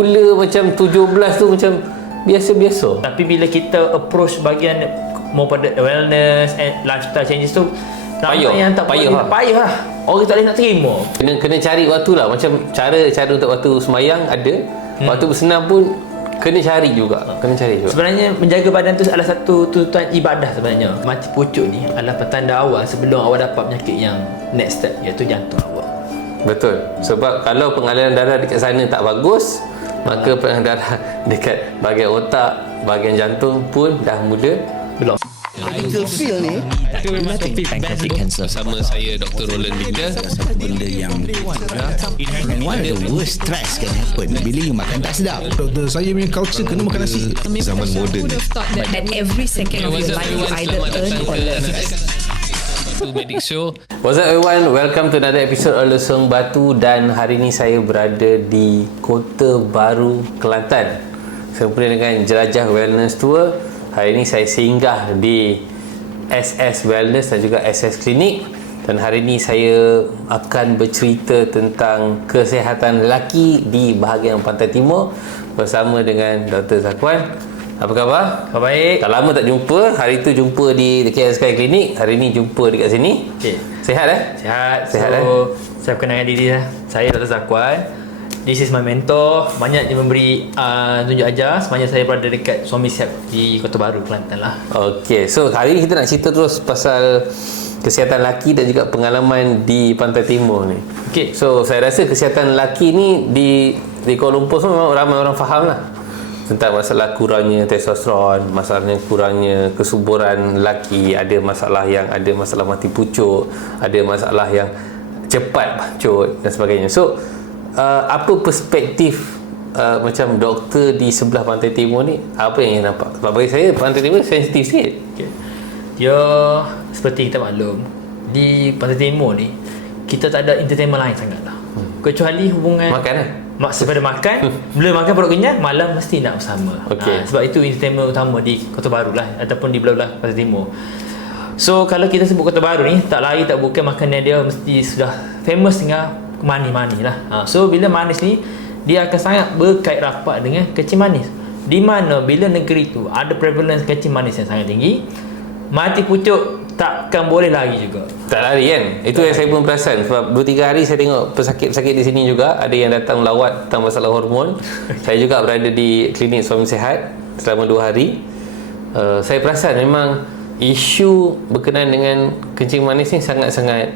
gula macam 17 tu macam biasa-biasa. Tapi bila kita approach bahagian more pada wellness and lifestyle changes tu, Payah. yang tak Payah lah. Orang tak boleh nak terima. Kena cari waktu lah. Macam cara untuk waktu semayang ada. Waktu bersenam pun kena cari juga. Sebenarnya menjaga badan tu adalah satu tuntutan ibadah sebenarnya. Mati pucuk ni adalah petanda awal sebelum awak dapat penyakit yang next step, iaitu jantung awak. Betul. Sebab kalau pengaliran darah dekat sana tak bagus, maka pengaliran darah dekat bahagian otak, bahagian jantung pun dah mula belum. Artikel feel ni pancreatic cancer. Sama saya Dr. Roland Linda. Satu benda yang one of the worst stress can happen bila you makan tak sedap. Doktor, saya punya culture kena makan nasi. Zaman moden. That every second of your life you either earn or learn. Medic Show. What's up everyone? Welcome to another episode of Lesung Batu. Dan hari ni saya berada di Kota Baru, Kelantan, sempena dengan Jelajah Wellness Tour. Hari ini saya singgah di SS Wellness dan juga SS Clinic. Dan hari ini saya akan bercerita tentang kesihatan lelaki di bahagian Pantai Timur bersama dengan Dr. Zakwan. Apa khabar? Baik. Dah lama tak jumpa. Hari tu jumpa di KS Sky Clinic. Hari ni jumpa dekat sini. Okay. Sihat Sihat. Sihat saya perkenalkan diri lah. Saya Dr. Zakwan. This is my mentor. Banyak dia memberi tunjuk ajar. Sebenarnya saya berada dekat Suami Siap di Kota Baru, Kelantan lah. Okay, so hari ni kita nak cerita terus pasal kesihatan lelaki dan juga pengalaman di Pantai Timur ni. Okay. So saya rasa kesihatan lelaki ni di Kuala Lumpur semua memang ramai orang faham lah tentang masalah kurangnya testosteron, masalahnya kurangnya kesuburan lelaki, ada masalah mati pucuk, ada masalah yang cepat pancut dan sebagainya. So apa perspektif macam doktor di sebelah Pantai Timur ni, apa yang nampak? Sebab bagi saya Pantai Timur sensitif sikit. Okay. Dia seperti kita maklum, di Pantai Timur ni kita tak ada entertainment lain sangat lah. Kecuali hubungan Makan lah. Sepada makan, bila makan perut kenyang, malam mesti nak bersama. Okay. Sebab itu entertainment utama di Kota Baru lah, ataupun di belah-belah Pantai Timur. So kalau kita sebut Kota Baru ni, tak lain tak bukan makanan dia mesti sudah famous dengan manis-manis lah. So bila manis ni, dia akan sangat berkait rapat dengan kecil manis. Di mana bila negeri tu ada prevalence kecil manis yang sangat tinggi, mati pucuk takkan boleh lari juga. Tak lari kan? Itu yang saya pun perasan. Sebab 2-3 hari saya tengok pesakit-pesakit di sini juga. Ada yang datang lawat tentang masalah hormon. Saya juga berada di klinik Suami Sihat selama 2 hari. Saya perasan memang isu berkenaan dengan kencing manis ni sangat-sangat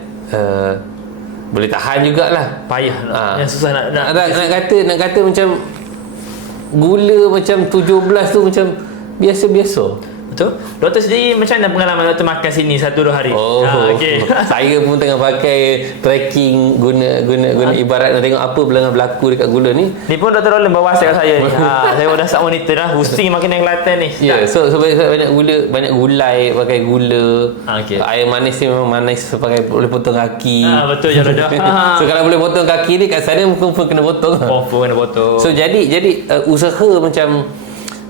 boleh tahan jugalah. Payah lah. Yang susah nak kata macam gula macam 17 tu macam biasa-biasa. Betul? Doktor sendiri macam mana pengalaman doktor makan sini 1-2 hari? Okay. Saya pun tengah pakai tracking guna ibarat nak tengok apa berlaku dekat gula ni. Ni pun Dr. Roland bawa WhatsApp saya ni. Saya dah start monitor dah. Boosting makin yang Kelantan ni. Ya, so banyak gula, banyak gulai, pakai gula. Okay. Air manis ni memang manis, pakai boleh potong kaki. Betul je dah. So kalau boleh potong kaki ni kat sana pun kena potong. Pun kena potong. So jadi usaha macam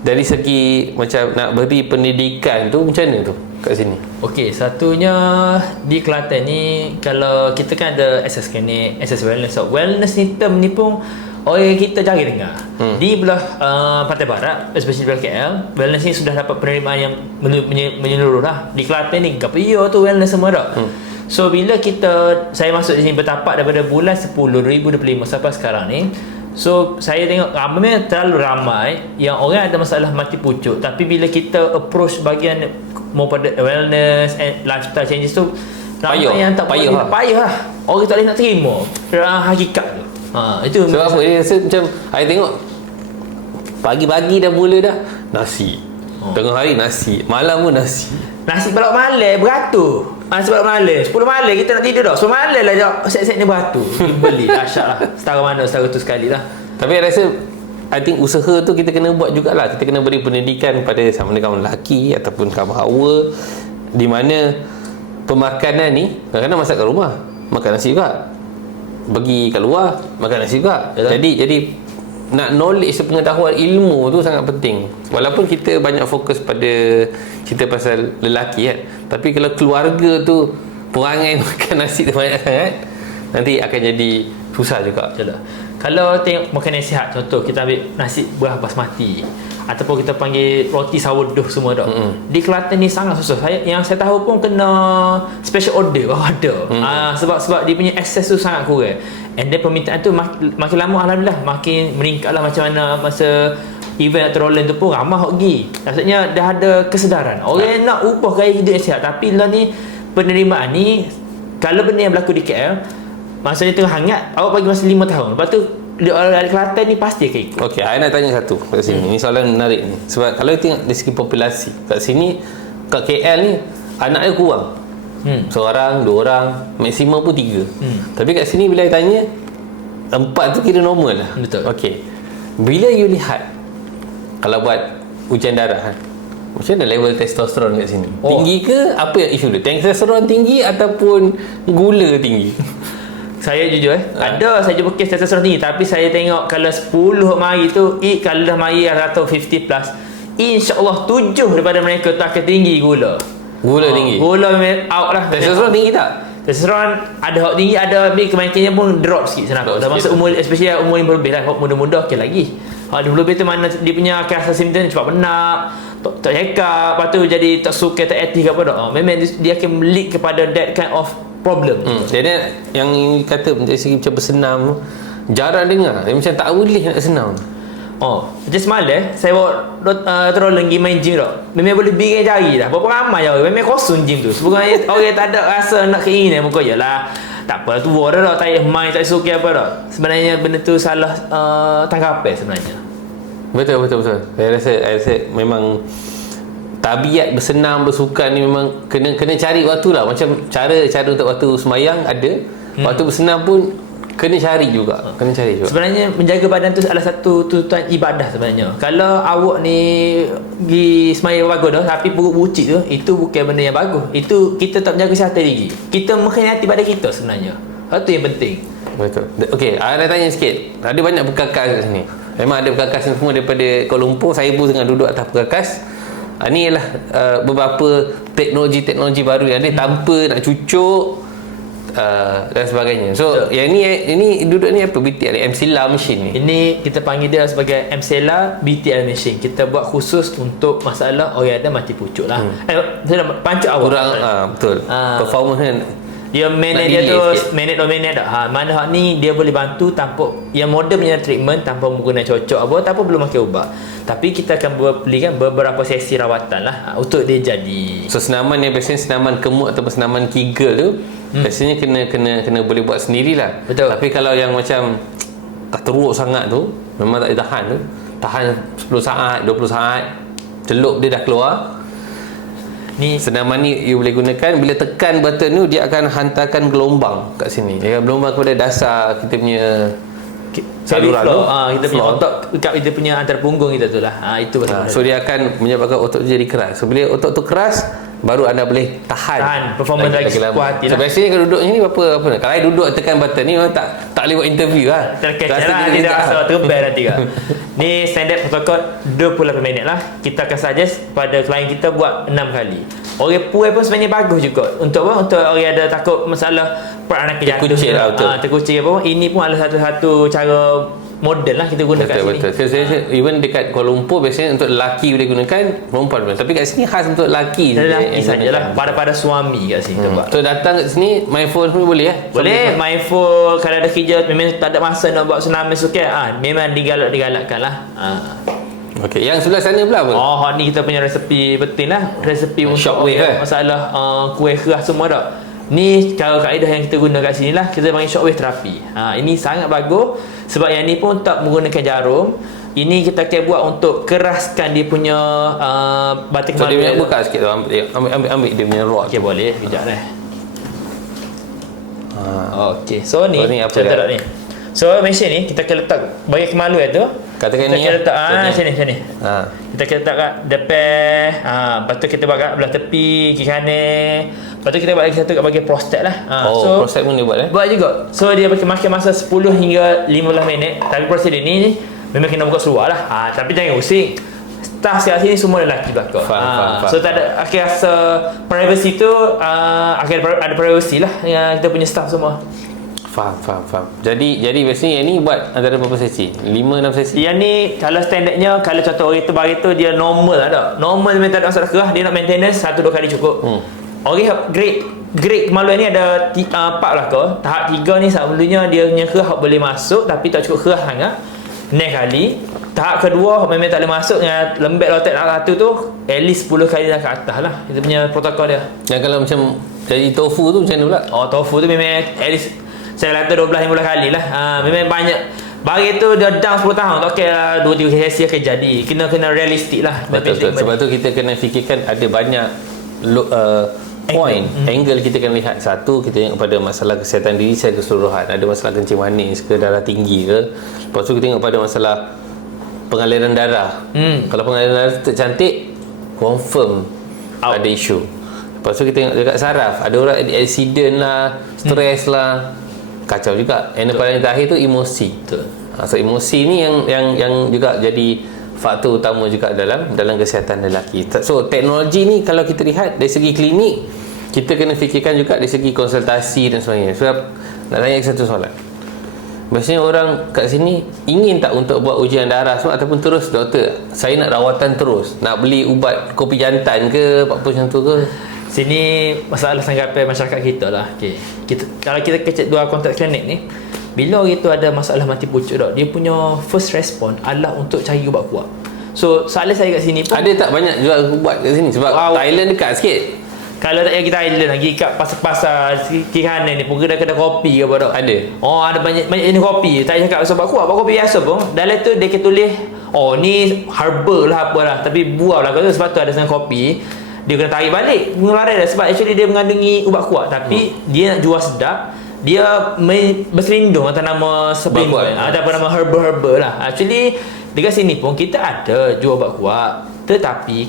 dari segi macam nak beri pendidikan tu macam mana tu kat sini? Okey, satunya di Kelantan ni kalau kita kan ada SS Clinic, SS Wellness. So, wellness ni term ni pun orang kita jarang dengar. Di belah Pantai Barat, especially belah KL, wellness ni sudah dapat penerimaan yang menyeluruh lah. Di Kelantan ni gapo tu wellness semua dah. So bila saya masuk di sini bertapak daripada bulan 10 2025 sampai sekarang ni. So saya tengok memang terlalu ramai yang orang ada masalah mati pucuk, tapi bila kita approach bahagian more pada wellness and lifestyle changes tu, payah lah. Orang tak boleh nak terima hakikat tu. Itu sebab apa dia rasa macam saya tengok pagi-pagi dah mula dah nasi, tengah hari nasi, malam pun nasi balap malam beratur. Sebab malam 10 malam kita nak tidur dah. 10 malam lah set-set ni beratur. Beli dahsyat lah. Setara tu sekali lah. Tapi saya rasa I think usaha tu kita kena buat jugalah. Kita kena beri pendidikan pada sama ada kawan lelaki ataupun kawan hawa, di mana pemakanan ni kadang-kadang masak kat rumah, makan nasi juga, pergi kat luar makan nasi juga. Jadi nak knowledge, pengetahuan ilmu tu sangat penting. Walaupun kita banyak fokus pada cerita pasal lelaki kan, tapi kalau keluarga tu perangai makan nasi tu banyak sangat, nanti akan jadi susah juga. Kalau tengok makanan sihat, contoh kita ambil nasi buah basmati ataupun kita panggil roti sourdough semua dah. Di Kelantan ni sangat susah. Yang saya tahu pun kena special order baru ada. Sebab dia punya access tu sangat kurang. And then permintaan tu makin lama alhamdulillah makin meningkat lah. Macam mana masa event Dr. Roland tu pun ramah pergi. Maksudnya dah ada kesedaran. Orang nak ubah gaya hidup yang sihat. Tapi lah ni penerimaan ni, kalau benda yang berlaku di KL, masa dia tengah hangat, awak bagi masa 5 tahun. Lepas tu orang Kelantan ni pasti akan ikut. Okey, saya nak tanya satu kat sini. Ni soalan menarik ni. Sebab kalau tengok dari segi populasi, kat sini, kat KL ni, anak dia kurang. Seorang, 2 orang, maksimum pun 3. Tapi kat sini bila saya tanya, 4 tu kira normal lah. Betul. Okey. Bila you lihat, kalau buat ujian darah, macam mana level testosteron kat sini? Tinggi ke? Apa yang isu dia? Testosteron tinggi ataupun gula tinggi? Saya jujur ada saya jumpa kes testosteron tinggi, tapi saya tengok kalau 10 mari tu, kalau dah mari atau 50 plus, insya-Allah 7 daripada mereka tu akan tinggi gula. Gula tinggi. Gula out lah. Testosteron tinggi tak? Testosteron ada hak tinggi, ada tapi kemungkinannya pun drop sikit sana. Dah masuk umur, especially umur 50 lebih lah. Hak muda-muda okey lagi. Hak 20 lebih tu mana dia punya rasa simptom cepat benak, tak check up, lepas tu jadi tak suka, tak aktif apa dah. Memang dia akan lead kepada that kind of problem. Jadi yang kata dari segi macam bersenam tu, jarang dengar. Dia macam tak boleh nak senam. Macam semalam saya bawa Roland pergi main gym tak. Memang boleh birai jari dah. Berapa ramai je. Memang kosong gym tu. Sebenarnya orang tak ada rasa nak keinginan muka je lah. Tak apa, tua dah tak payah main, tak suka apa dah. Sebenarnya benda tu salah tangkapan sebenarnya. Betul. Saya rasa memang tabiat bersenam, bersukan ni memang kena cari waktu lah. Macam cara untuk waktu sembahyang ada, waktu bersenam pun kena cari juga. Sebenarnya menjaga badan tu adalah satu tuntutan ibadah sebenarnya. Kalau awak ni pergi sembahyang bagus dah tapi perut bucik tu, itu bukan benda yang bagus. Itu kita tak menjaga kesihatan lagi. Kita mengkhianati badan kita sebenarnya. Itu yang penting. Betul. Okey, saya nak tanya sikit. Ada banyak perkakas kat sini. Memang ada perkakas semua daripada Kuala Lumpur. Saya pun tengah duduk atas perkakas. Ini ialah beberapa teknologi baru yang ada tanpa nak cucuk dan sebagainya. So yang ini duduk ni apa? BTL MCLA machine ni. Ini kita panggil dia sebagai MCLA BTL machine. Kita buat khusus untuk masalah orang ada mati pucuk lah. Pancuk awak. Kurang betul. Performance kan. Dia minute dia tu minute dah. Mana hak ni dia boleh bantu tanpa yang moden punya treatment tanpa menggunakan cocok apa, tanpa belum pakai ubat. Tapi kita akan belikan beberapa sesi rawatan lah untuk dia jadi. So senaman yang biasanya senaman kemut atau senaman Kegel tu biasanya kena boleh buat sendirilah. Betul. Tapi kalau yang macam tak teruk sangat tu, memang tak boleh tahan tu. Tahan 10 saat, 20 saat, celup dia dah keluar. Ni senaman ni you boleh gunakan. Bila tekan button tu, dia akan hantarkan gelombang kat sini. Dia akan gelombang kepada dasar kita punya saluran tu. Kita punya otot dekat kita punya antara punggung kita tu lah. Itu betul. So dia akan menyebabkan otot tu jadi keras. So bila otot tu keras, baru anda boleh tahan performance lagi puas hati lah. So biasanya kalau duduk ni apa kalau I duduk tekan button ni tak boleh buat interview lah. Terkecoh lah, tidak rasa terbang nanti kan. Ni standard protokol 28 minit lah. Kita akan suggest pada klien kita buat 6 kali. Orang puai pun sebenarnya bagus juga. Untuk apa? Untuk orang ada takut masalah peranan kejatuh, terkucil apa. Ini pun adalah satu cara modern lah kita guna kat sini. Betul. Even dekat Kuala Lumpur biasanya untuk lelaki boleh gunakan, perempuan boleh. Tapi kat sini khas untuk lelaki sajalah. Pada suami kat sini tempat. So datang kat sini my phone pun boleh Boleh. My phone kalau ada kerja memang tak ada masa nak buat senam suka. Memang digalakkan lah. Okey, yang sebelah sana pula apa? Ni kita punya resepi betul lah. Resepi untuk masalah kuih keras semua dah. Ni kalau kaedah yang kita guna kat sini lah, kita panggil shockwave terapi. Ini sangat bagus sebab yang ni pun tak menggunakan jarum. Ini kita akan buat untuk keraskan dia punya batin kemaluan. So dia punya buka sikit tu, ambil dia punya rod. Okey, boleh. Sekejap dah. Okey, so ni contoh ni. So mesin ni kita akan letak bagi kemaluan tu. Katakan kita ni letak sini. Kita akan letak kat depan. Lepas tu kita buat kat belah tepi, kiri kanan. Lepas tu kita buat lagi satu kat bahagian prostat lah. So prostat pun dia buat buat juga. So dia makan masa 10 hingga 15 minit. Tapi proses dia ni memang kena buka seluar lah. Tapi jangan usik. Staff kat sini semua lelaki belakang. So tak ada akan rasa privacy tu, akan ada privacy lah yang kita punya staff semua. Faham. Jadi biasanya yang ni buat antara berapa sesi? 5-6 sesi? Yang ni kalau standardnya, kalau contoh hari tu dia normal lah tak. Normal memang tak ada masalah kerah, dia nak maintenance 1-2 kali cukup. Orang grade kemaluan ni ada 4 lah ke. Tahap 3 ni selalunya dia punya kerah boleh masuk tapi tak cukup kerah sangat. Next kali. Tahap kedua memang tak boleh masuk, dengan lembek lotek nak satu tu at least 10 kali dah ke atas lah. Itu punya protokol dia. Dan kalau macam jadi tofu tu macam mana pula? Oh, tofu tu memang at least saya kata 12-15 kali lah. Memang banyak. Bagi tu dia down 10 tahun tak okey lah, 2-3 sesi akan jadi. Kena realistik lah. Betul. Sebab tu kita kena fikirkan ada banyak point, angle kita kena lihat. Satu, kita tengok pada masalah kesihatan diri secara keseluruhan. Ada masalah kencing manis ke, darah tinggi ke. Lepas tu kita tengok pada masalah pengaliran darah. Kalau pengaliran darah tercantik, confirm ada isu. Lepas tu kita tengok dekat saraf, ada orang accident lah, stres lah, kacau juga. And paling terakhir tu emosi. Betul. So emosi ni yang juga jadi faktor utama juga dalam kesihatan lelaki. So teknologi ni kalau kita lihat dari segi klinik, kita kena fikirkan juga dari segi konsultasi dan sebagainya. Sebab nak tanya satu soalan, biasanya orang kat sini ingin tak untuk buat ujian darah semua, ataupun terus doktor saya nak rawatan terus, nak beli ubat kopi jantan ke apa macam tu ke? Sini masalah sanggapan masyarakat kita lah. Kalau kita kecek dua konteks klinik ni, bila orang itu ada masalah mati pucuk dia punya first response adalah untuk cari ubat kuat. So soalan saya kat sini pun, ada tak banyak jual ubat kat sini? Sebab Thailand dekat sikit. kalau tak payah kita Thailand lagi kat pasar-pasar kiri kanan ni pun kedai-kedai kopi ke apa tak? Ada. Oh, ada banyak jenis kopi. Tak payah cakap pasal ubat kuat, ubat kopi biasa pun dalam tu dia tulis ni herbal lah apalah, tapi buah lah kata sebab tu ada dengan kopi. Dia kena tarik balik pengeluaran dia, sebab actually dia mengandungi ubat kuat, tapi dia nak jual sedap, dia berselindung atas nama supplement, ada apa nama herbal lah. Actually dekat sini pun kita ada jual ubat kuat, tetapi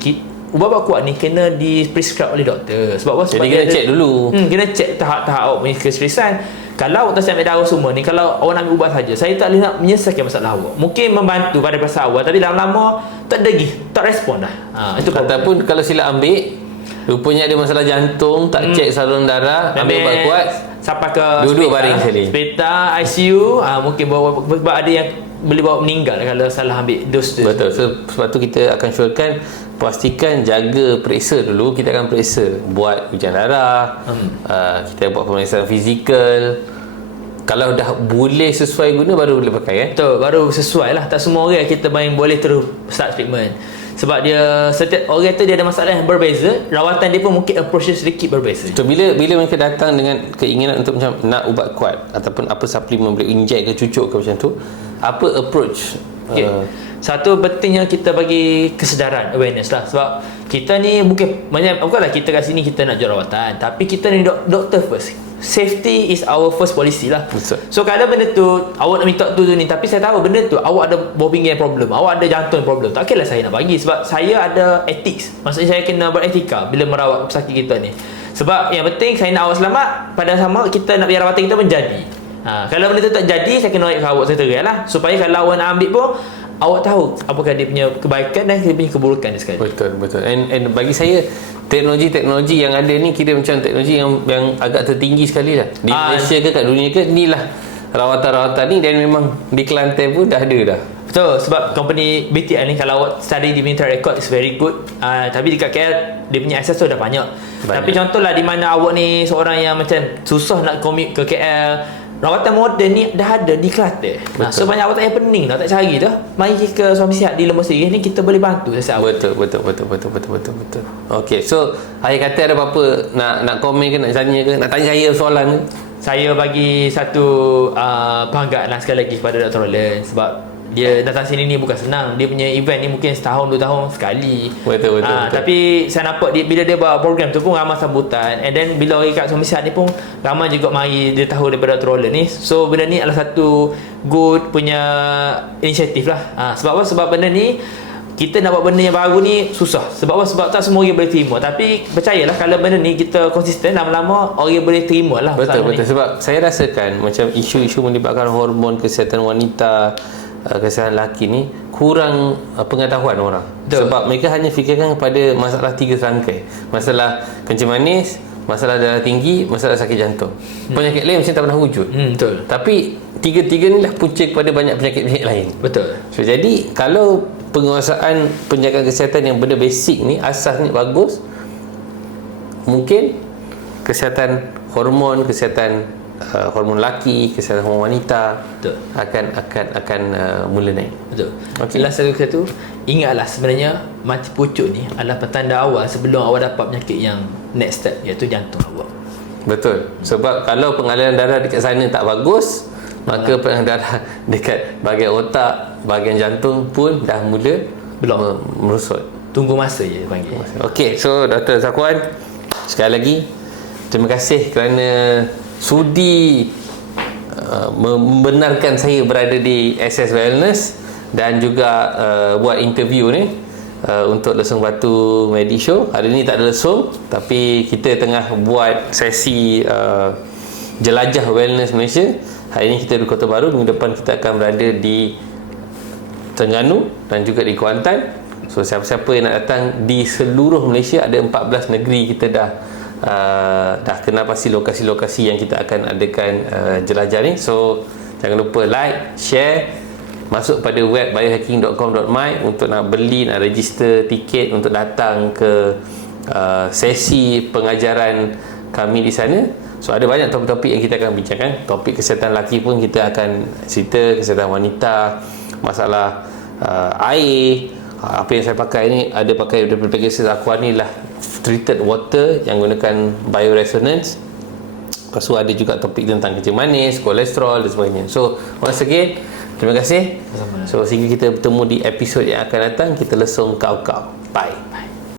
ubat-ubat kuat ni kena di-prescribe oleh doktor. Sebab apa? Sebab jadi kena cek dulu. Kena cek tahap-tahap awak punya keseriusan. Kalau awak tak ambil darah semua ni, kalau awak nak ambil ubat saja, saya tak boleh nak menyelesaikan masalah awak. Mungkin membantu pada pasal awal, tapi lama-lama tak degih, tak respon dah. Itu ataupun kalau silap ambil, rupanya ada masalah jantung, tak cek saluran darah, ambil ubat kuat, sampai ke duduk baring sekali. Hospital, ICU, mungkin bawa, sebab ada yang boleh bawa meninggal kalau salah ambil dos tu. Betul. Sebab tu kita akan syorkan, pastikan jaga periksa dulu. Kita akan periksa, buat ujian darah, kita buat pemeriksaan fizikal. Kalau dah boleh sesuai guna, baru boleh pakai Betul, baru sesuai lah. Tak semua orang kita main boleh terus start treatment. Sebab dia, setiap orang tu dia ada masalah yang berbeza. Rawatan dia pun mungkin approach dia sedikit berbeza. So, bila mereka datang dengan keinginan untuk macam nak ubat kuat ataupun apa suplemen boleh inject ke cucuk ke macam tu, apa approach? Satu pentingnya kita bagi kesedaran, awareness lah. Sebab kita ni bukanlah kita kat sini kita nak jual rawatan, tapi kita ni doktor first. Safety is our first policy lah. Betul. So kalau benda tu awak nak minta tu ni, tapi saya tahu benda tu awak ada bawah pinggang problem, awak ada jantung problem, tak kira lah saya nak bagi. Sebab saya ada ethics, maksudnya saya kena beretika bila merawat pesakit kita ni. Sebab yang penting saya nak awak selamat, pada sama kita nak biar rawatan kita menjadi. Kalau benda tu tak jadi, saya kena naik ke awak seterusnya lah, supaya kalau awak nak ambil pun awak tahu apakah dia punya kebaikan dan dia punya keburukan dia sekali. Betul. And bagi saya, teknologi yang ada ni kira macam teknologi yang agak tertinggi sekali lah di Malaysia ke kat dunia ke. Inilah rawatan-rawatan ni, dan memang di Kelantan pun dah ada dah. Betul, sebab company BTL ni kalau awak study di track record is very good. Tapi dekat KL dia punya access tu dah banyak. Tapi contohlah di mana awak ni seorang yang macam susah nak commute ke KL, rawatan moden ni dah ada di Kelantan. So banyak awak tak payah pening tak cari tu. Mari ke Suami Sihat di Lembah Sirih ni, kita boleh bantu sesiapa. Betul. Okey, so akhir kata ada apa-apa nak komen ke, nak tanya ke, nak tanya saya soalan ke? Saya bagi satu penghargaan lah sekali lagi kepada Dr. Roland, sebab dia datang sini ni bukan senang. Dia punya event ni mungkin setahun 2 tahun sekali. Betul. Tapi saya nampak bila dia buat program tu pun ramai sambutan. And then bila orang kat Suami Sihat ni pun ramai juga mari dia tahu daripada Dr. Roland ni. So benda ni adalah satu good punya inisiatif lah. Sebab apa? Sebab benda ni kita nak buat benda yang baru ni susah. Sebab apa? Sebab tak semua orang boleh terima. Tapi percayalah kalau benda ni kita konsisten, lama-lama orang boleh terima lah. Betul. Sebab saya rasakan macam isu-isu melibatkan hormon, kesihatan wanita, kesihatan lelaki ni kurang pengetahuan orang. Betul. Sebab mereka hanya fikirkan kepada masalah 3 serangkai. Masalah kencing manis, masalah darah tinggi, masalah sakit jantung. Penyakit lain mesti tak pernah wujud. Betul. Tapi tiga-tiga ni lah punca kepada banyak penyakit-penyakit lain. Betul. So, jadi kalau penguasaan penjagaan kesihatan yang benda basic ni, asas ni bagus, mungkin kesihatan hormon, kesihatan hormon lelaki, kesihatan hormon wanita Betul. akan mula naik. Betul. Okey. Last satu, ingatlah sebenarnya mati pucuk ni adalah petanda awal sebelum awak dapat penyakit yang next step, iaitu jantung awak. Betul. Sebab kalau pengaliran darah dekat sana tak bagus, maka pengaliran darah dekat bahagian otak, bahagian jantung pun dah mula Belum. merosot. Tunggu masa je panggil. Okey, so Dr. Zakwan, sekali lagi terima kasih kerana sudi membenarkan saya berada di SS Wellness dan juga buat interview ni untuk Lesung Batu Medic Show. Hari ni tak ada lesung, tapi kita tengah buat sesi jelajah wellness Malaysia. Hari ni kita di Kota Baru, minggu depan kita akan berada di Terengganu dan juga di Kuantan. So siapa-siapa yang nak datang di seluruh Malaysia, ada 14 negeri kita dah kenal pasti lokasi-lokasi yang kita akan adakan jelajah ni. So jangan lupa like, share, masuk pada web biohacking.com.my untuk nak beli, nak register tiket untuk datang ke sesi pengajaran kami di sana. So ada banyak topik-topik yang kita akan bincangkan. Topik kesihatan lelaki pun kita akan cerita, kesihatan wanita, masalah air. Apa yang saya pakai ni, ada pakai daripada Pegasus Aqua ni lah treated water yang gunakan bioresonance. Lepas tu ada juga topik tentang kencing manis, kolesterol dan sebagainya. So once again, terima kasih. So sehingga kita bertemu di episod yang akan datang, kita lesung kau-kau. Bye.